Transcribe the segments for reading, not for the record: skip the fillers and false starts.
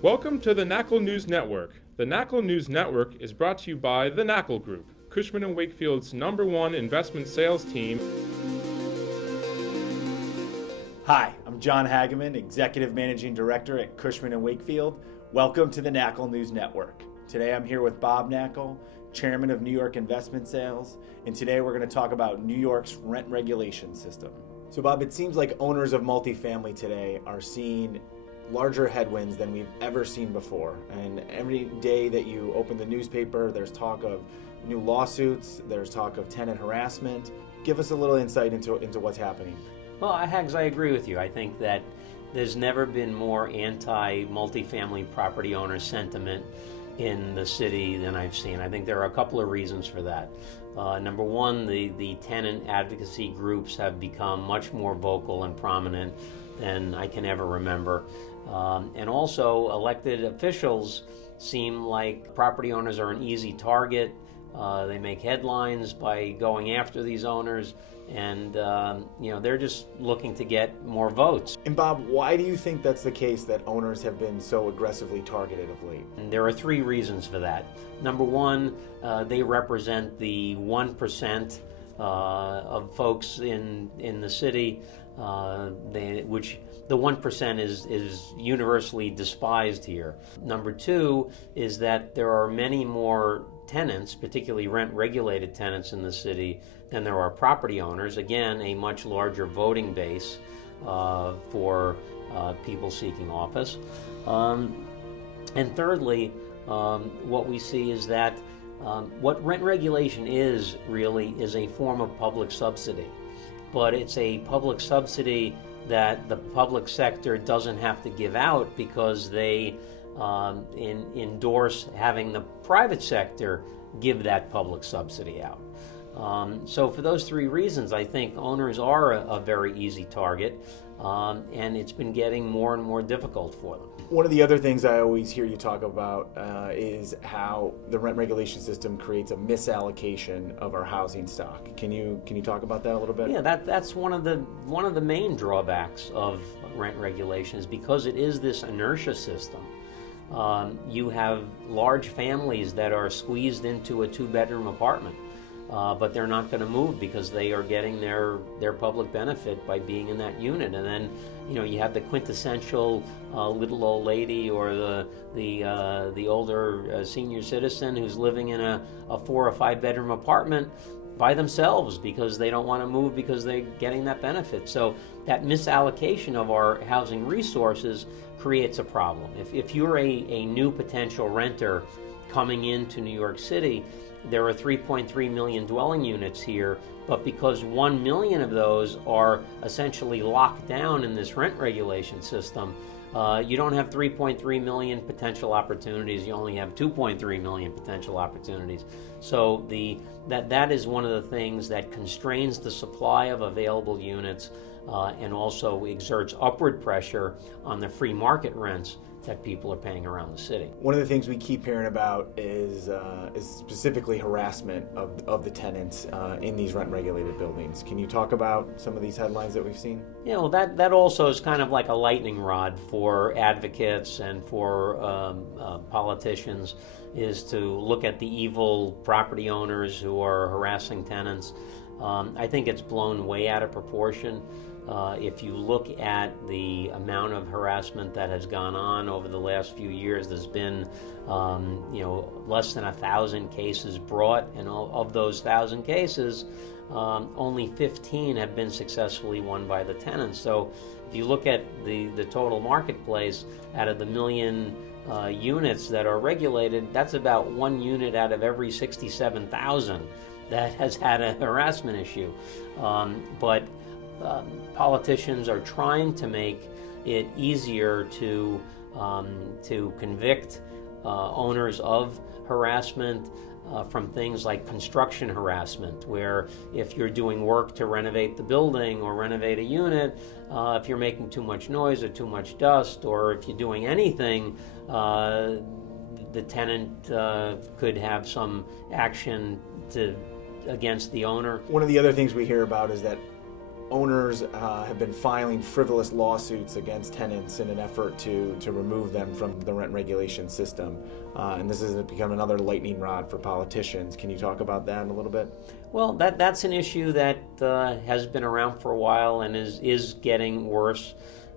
Welcome to the Knakal News Network. The Knakal News Network is brought to you by the Knakal Group, Cushman & Wakefield's #1 investment sales team. Hi, I'm John Hageman, Executive Managing Director at Cushman & Wakefield. Welcome to the Knakal News Network. Today I'm here with Bob Knakal, Chairman of New York Investment Sales, and today we're going to talk about New York's rent regulation system. So Bob, it seems like owners of multifamily today are seeing larger headwinds than we've ever seen before. And every day that you open the newspaper, there's talk of new lawsuits, there's talk of tenant harassment. Give us a little insight into what's happening. Well, Hags, I agree with you. I think that there's never been more anti-multifamily property owner sentiment in the city than I've seen. I think there are a couple of reasons for that. Number one, the tenant advocacy groups have become much more vocal and prominent than I can ever remember. And also, elected officials seem like property owners are an easy target. They make headlines by going after these owners, and they're just looking to get more votes. And Bob, why do you think that's the case, that owners have been so aggressively targeted of late? And there are three reasons for that. Number one, they represent the 1% of folks in the city, which the 1% is universally despised here. Number two is that there are many more tenants, particularly rent-regulated tenants in the city, than there are property owners. Again, a much larger voting base for people seeking office. And thirdly, what we see is that what rent regulation is really is a form of public subsidy. But it's a public subsidy that the public sector doesn't have to give out because they endorse having the private sector give that public subsidy out. So for those three reasons, I think owners are a very easy target, and it's been getting more and more difficult for them. One of the other things I always hear you talk about is how the rent regulation system creates a misallocation of our housing stock. Can you talk about that a little bit? Yeah, that's one of the main drawbacks of rent regulation, is because it is this inertia system. You have large families that are squeezed into a 2-bedroom apartment, but they're not going to move because they are getting their public benefit by being in that unit. And then, you have the quintessential little old lady or the older senior citizen who's living in a 4 or 5 bedroom apartment by themselves because they don't want to move because they're getting that benefit. So that misallocation of our housing resources creates a problem. If you're a new potential renter coming into New York City, there are 3.3 million dwelling units here, but because 1 million of those are essentially locked down in this rent regulation system, you don't have 3.3 million potential opportunities. You only have 2.3 million potential opportunities. So that is one of the things that constrains the supply of available units and also exerts upward pressure on the free market rents that people are paying around the city. One of the things we keep hearing about is specifically harassment of the tenants in these rent-regulated buildings. Can you talk about some of these headlines that we've seen? Yeah, well, that also is kind of like a lightning rod for advocates and for politicians, is to look at the evil property owners who are harassing tenants. I think it's blown way out of proportion. If you look at the amount of harassment that has gone on over the last few years, there's been less than 1,000 cases brought, and of those 1,000 cases, only 15 have been successfully won by the tenants. So if you look at the total marketplace, out of the million units that are regulated, that's about 1 unit out of every 67,000 that has had a harassment issue. But politicians are trying to make it easier to convict owners of harassment from things like construction harassment, where if you're doing work to renovate the building or renovate a unit, if you're making too much noise or too much dust, or if you're doing anything, the tenant could have some action against the owner. One of the other things we hear about is that owners have been filing frivolous lawsuits against tenants in an effort to remove them from the rent regulation system. And this has become another lightning rod for politicians. Can you talk about that a little bit? Well, that's an issue that has been around for a while and is getting worse.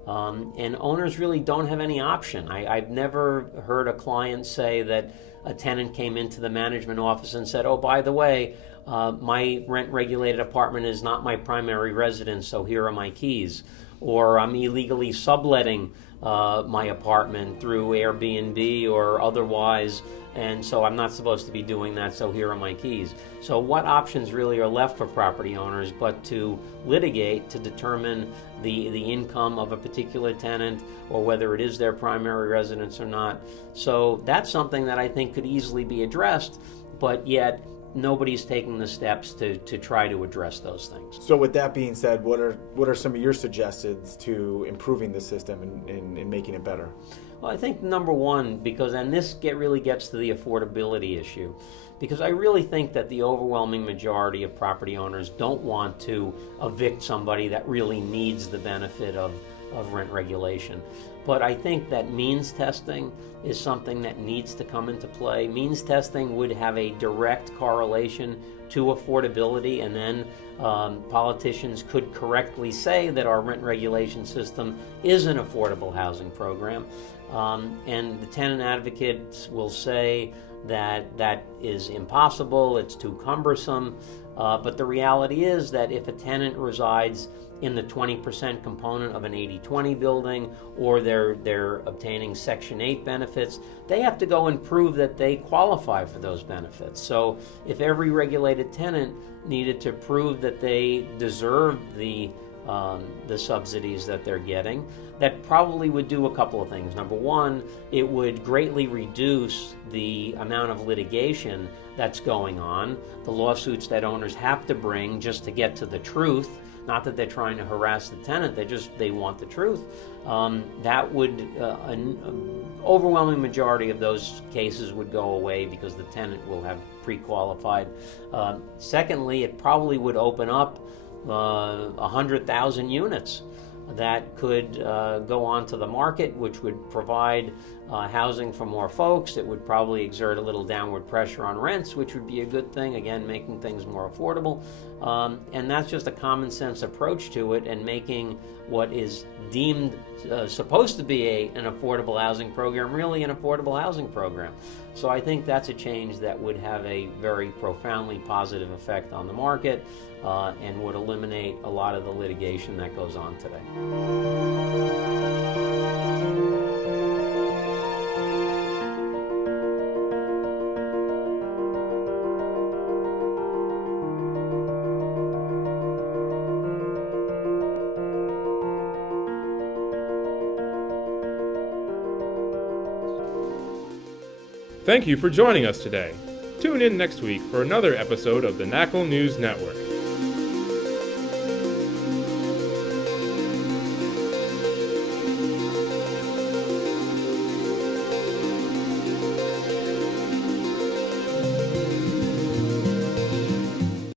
And owners really don't have any option. I've never heard a client say that a tenant came into the management office and said, oh, by the way, my rent-regulated apartment is not my primary residence, so here are my keys. Or I'm illegally subletting my apartment through Airbnb or otherwise, and so I'm not supposed to be doing that, so here are my keys. So what options really are left for property owners but to litigate to determine the income of a particular tenant or whether it is their primary residence or not? So that's something that I think could easily be addressed, but yet nobody's taking the steps to try to address those things. So with that being said, what are some of your suggestions to improving the system and making it better? Well, I think number one, and this really gets to the affordability issue, because I really think that the overwhelming majority of property owners don't want to evict somebody that really needs the benefit of rent regulation. But I think that means testing is something that needs to come into play. Means testing would have a direct correlation to affordability, and then politicians could correctly say that our rent regulation system is an affordable housing program. And the tenant advocates will say that that is impossible, it's too cumbersome. But the reality is that if a tenant resides in the 20% component of an 80-20 building, or they're obtaining Section 8 benefits, they have to go and prove that they qualify for those benefits. So if every regulated tenant needed to prove that they deserve the subsidies that they're getting, that probably would do a couple of things. Number one, it would greatly reduce the amount of litigation that's going on, the lawsuits that owners have to bring just to get to the truth. Not that they're trying to harass the tenant, they want the truth. That would, an overwhelming majority of those cases would go away because the tenant will have pre-qualified. Secondly, it probably would open up 100,000 units that could go onto the market, which would provide housing for more folks. It would probably exert a little downward pressure on rents, which would be a good thing, again, making things more affordable. And that's just a common sense approach to it, and making what is deemed supposed to be an affordable housing program really an affordable housing program. So I think that's a change that would have a very profoundly positive effect on the market and would eliminate a lot of the litigation that goes on today. Thank you for joining us today. Tune in next week for another episode of the Knakal News Network.